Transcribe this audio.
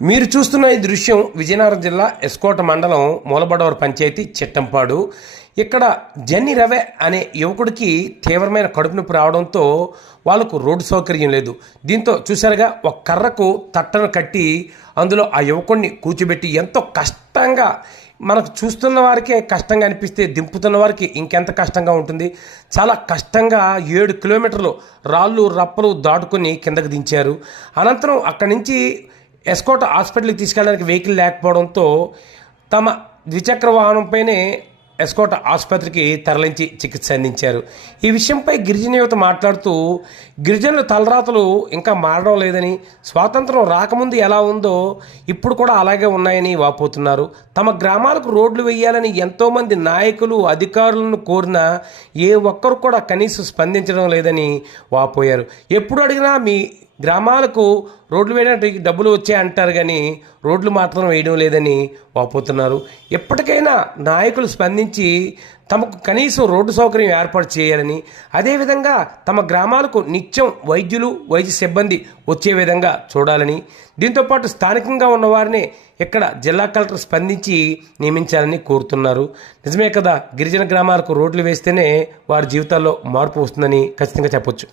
మీరు చూస్తున్న ఈ దృశ్యం విజయనగరం జిల్లా ఎస్కోట మండలం మూలబడవర పంచాయతీ చిట్టంపాడు. ఇక్కడ జన్ని రవే అనే యువకుడికి తీవ్రమైన కడుపు నొప్పి రావడంతో వాళ్ళకు రోడ్డు సౌకర్యం లేదు. దీంతో చూసారుగా ఒక కర్రకు తట్టను కట్టి అందులో ఆ యువకుడిని కూర్చోబెట్టి ఎంతో కష్టంగా మనకు చూస్తున్న వారికే కష్టంగా అనిపిస్తే దింపుతున్న వారికి ఇంకెంత కష్టంగా ఉంటుంది. చాలా కష్టంగా ఏడు కిలోమీటర్లు రాళ్ళు రప్పలు దాటుకొని కిందకు దించారు. అనంతరం అక్కడి నుంచి ఎస్కోట్ హాస్పిటల్కి తీసుకెళ్ళడానికి వెహికల్ లేకపోవడంతో తమ ద్విచక్ర వాహనంపైనే ఎస్కోట్ ఆసుపత్రికి తరలించి చికిత్స అందించారు. ఈ విషయంపై గిరిజన యువత మాట్లాడుతూ గిరిజనుల తలరాతలు ఇంకా మారడం లేదని స్వాతంత్రం రాకముందు ఎలా ఉందో ఇప్పుడు కూడా అలాగే ఉన్నాయని వాపోతున్నారు. తమ గ్రామాలకు రోడ్లు వేయాలని ఎంతోమంది నాయకులు అధికారులను కోరినా ఏ ఒక్కరు కూడా కనీసం స్పందించడం లేదని వాపోయారు. ఎప్పుడు అడిగినా మీ గ్రామాలకు రోడ్లు వేయడానికి డబ్బులు వచ్చాయి అంటారు కానీ రోడ్లు మాత్రం వేయడం లేదని వాపోతున్నారు. ఎప్పటికైనా నాయకులు స్పందించి తమకు కనీసం రోడ్డు సౌకర్యం ఏర్పాటు చేయాలని అదేవిధంగా తమ గ్రామాలకు నిత్యం వైద్యులు వైద్య సిబ్బంది వచ్చే విధంగా చూడాలని దీంతోపాటు స్థానికంగా ఉన్నవారిని ఇక్కడ జిల్లా కలెక్టర్ స్పందించి నియమించాలని కోరుతున్నారు. నిజమే కదా గిరిజన గ్రామాలకు రోడ్లు వేస్తేనే వారి జీవితాల్లో మార్పు వస్తుందని ఖచ్చితంగా చెప్పొచ్చు.